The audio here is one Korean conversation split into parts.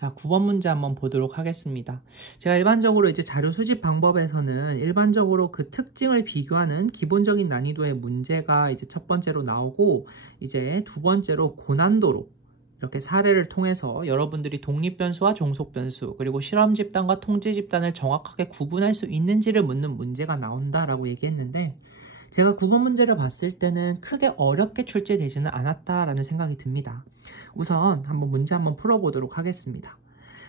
자, 9번 문제 한번 보도록 하겠습니다. 제가 일반적으로 이제 자료 수집 방법에서는 일반적으로 그 특징을 비교하는 기본적인 난이도의 문제가 이제 첫 번째로 나오고, 이제 두 번째로 고난도로 이렇게 사례를 통해서 여러분들이 독립변수와 종속변수, 그리고 실험 집단과 통제 집단을 정확하게 구분할 수 있는지를 묻는 문제가 나온다라고 얘기했는데, 제가 9번 문제를 봤을 때는 크게 어렵게 출제되지는 않았다라는 생각이 듭니다. 우선 문제 한번 풀어보도록 하겠습니다.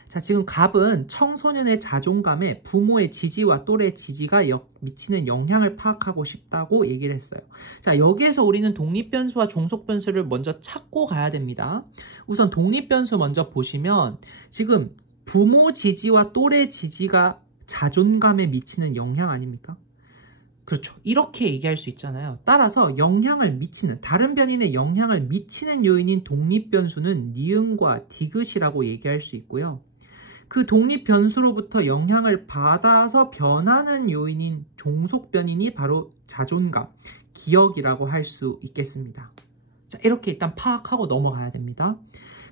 자, 지금 갑은 청소년의 자존감에 부모의 지지와 또래의 지지가 미치는 영향을 파악하고 싶다고 얘기를 했어요. 자, 여기에서 우리는 독립변수와 종속변수를 먼저 찾고 가야 됩니다. 우선 독립변수 먼저 보시면 지금 부모 지지와 또래 지지가 자존감에 미치는 영향 아닙니까? 그렇죠. 이렇게 얘기할 수 있잖아요. 따라서 영향을 미치는, 다른 변인에 영향을 미치는 요인인 독립변수는 니은과 디귿이라고 얘기할 수 있고요. 그 독립변수로부터 영향을 받아서 변하는 요인인 종속변인이 바로 자존감, 기억이라고 할 수 있겠습니다. 자, 이렇게 일단 파악하고 넘어가야 됩니다.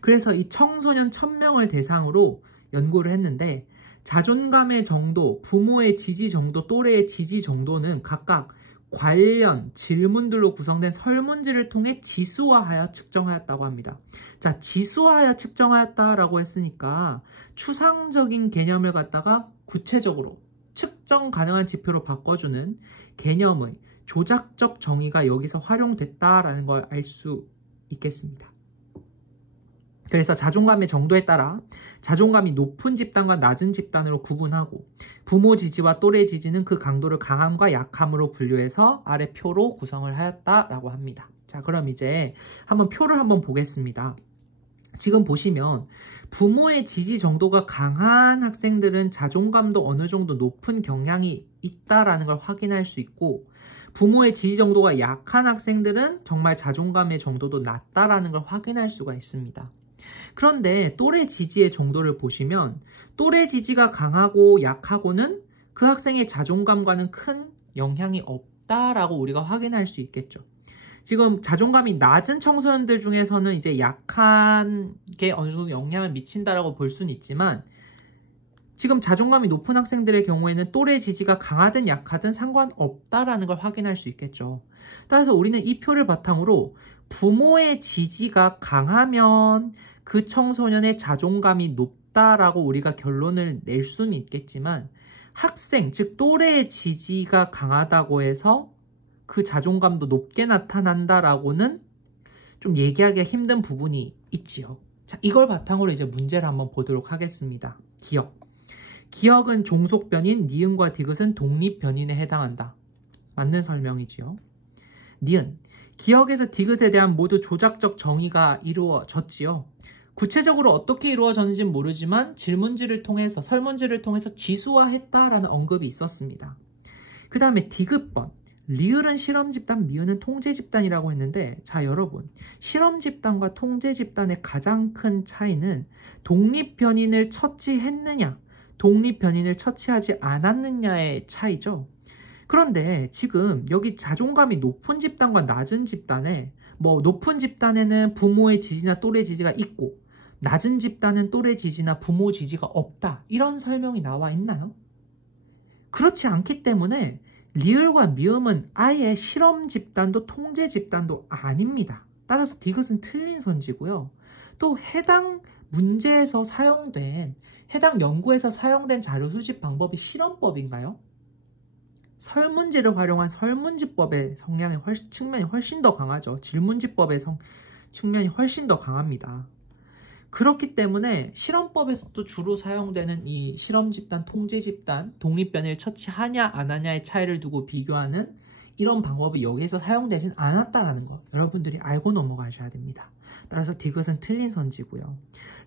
그래서 이 청소년 1000명을 대상으로 연구를 했는데, 자존감의 정도, 부모의 지지 정도, 또래의 지지 정도는 각각 관련 질문들로 구성된 설문지를 통해 지수화하여 측정하였다고 합니다. 자, 지수화하여 측정하였다라고 했으니까 추상적인 개념을 갖다가 구체적으로 측정 가능한 지표로 바꿔주는 개념의 조작적 정의가 여기서 활용됐다라는 걸 알 수 있겠습니다. 그래서 자존감의 정도에 따라 자존감이 높은 집단과 낮은 집단으로 구분하고, 부모 지지와 또래 지지는 그 강도를 강함과 약함으로 분류해서 아래 표로 구성을 하였다라고 합니다. 자, 그럼 이제 표를 한번 보겠습니다. 지금 보시면 부모의 지지 정도가 강한 학생들은 자존감도 어느 정도 높은 경향이 있다라는 걸 확인할 수 있고, 부모의 지지 정도가 약한 학생들은 정말 자존감의 정도도 낮다라는 걸 확인할 수가 있습니다. 그런데 또래 지지의 정도를 보시면 또래 지지가 강하고 약하고는 그 학생의 자존감과는 큰 영향이 없다라고 우리가 확인할 수 있겠죠. 지금 자존감이 낮은 청소년들 중에서는 이제 약한 게 어느 정도 영향을 미친다라고 볼 수는 있지만, 지금 자존감이 높은 학생들의 경우에는 또래 지지가 강하든 약하든 상관없다라는 걸 확인할 수 있겠죠. 따라서 우리는 이 표를 바탕으로 부모의 지지가 강하면 그 청소년의 자존감이 높다라고 우리가 결론을 낼 수는 있겠지만, 학생, 즉 또래의 지지가 강하다고 해서 그 자존감도 높게 나타난다라고는 좀 얘기하기가 힘든 부분이 있지요. 자, 이걸 바탕으로 이제 문제를 한번 보도록 하겠습니다. 기억. 기억은 종속변인, 니은과 디귿은 독립변인에 해당한다. 맞는 설명이지요. 니은. 기억에서 디귿에 대한 모두 조작적 정의가 이루어졌지요. 구체적으로 어떻게 이루어졌는지는 모르지만 질문지를 통해서, 설문지를 통해서 지수화했다라는 언급이 있었습니다. 그 다음에 디귿번. 리을은 실험집단, 미은은 통제집단이라고 했는데, 자, 여러분, 실험집단과 통제집단의 가장 큰 차이는 독립변인을 처치했느냐, 독립변인을 처치하지 않았느냐의 차이죠. 그런데 지금 여기 자존감이 높은 집단과 낮은 집단에, 높은 집단에는 부모의 지지나 또래 지지가 있고, 낮은 집단은 또래 지지나 부모 지지가 없다, 이런 설명이 나와 있나요? 그렇지 않기 때문에 리을과 미음은 아예 실험 집단도 통제 집단도 아닙니다. 따라서 디귿은 틀린 선지고요. 또 해당 문제에서 사용된, 해당 연구에서 사용된 자료 수집 방법이 실험법인가요? 설문지를 활용한 설문지법의 측면이 훨씬 더 강하죠. 질문지법의 측면이 훨씬 더 강합니다. 그렇기 때문에 실험법에서도 주로 사용되는 이 실험집단, 통제집단, 독립변이를 처치하냐 안 하냐의 차이를 두고 비교하는 이런 방법이 여기에서 사용되진 않았다는 거 여러분들이 알고 넘어가셔야 됩니다. 따라서 디귿은 틀린 선지고요.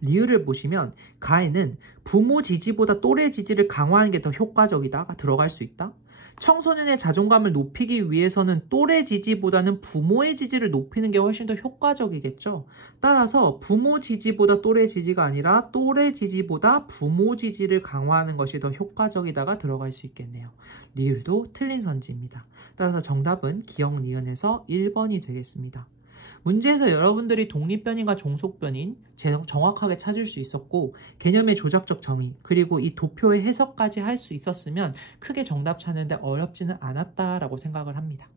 리을을 보시면 가에는 부모 지지보다 또래 지지를 강화하는 게 더 효과적이다가 들어갈 수 있다. 청소년의 자존감을 높이기 위해서는 또래 지지보다는 부모의 지지를 높이는 게 훨씬 더 효과적이겠죠. 따라서 부모 지지보다 또래 지지가 아니라 또래 지지보다 부모 지지를 강화하는 것이 더 효과적이다가 들어갈 수 있겠네요. 리을도 틀린 선지입니다. 따라서 정답은 기억 니은에서 1번이 되겠습니다. 문제에서 여러분들이 독립변인과 종속변인 정확하게 찾을 수 있었고 개념의 조작적 정의 그리고 이 도표의 해석까지 할 수 있었으면 크게 정답 찾는데 어렵지는 않았다라고 생각을 합니다.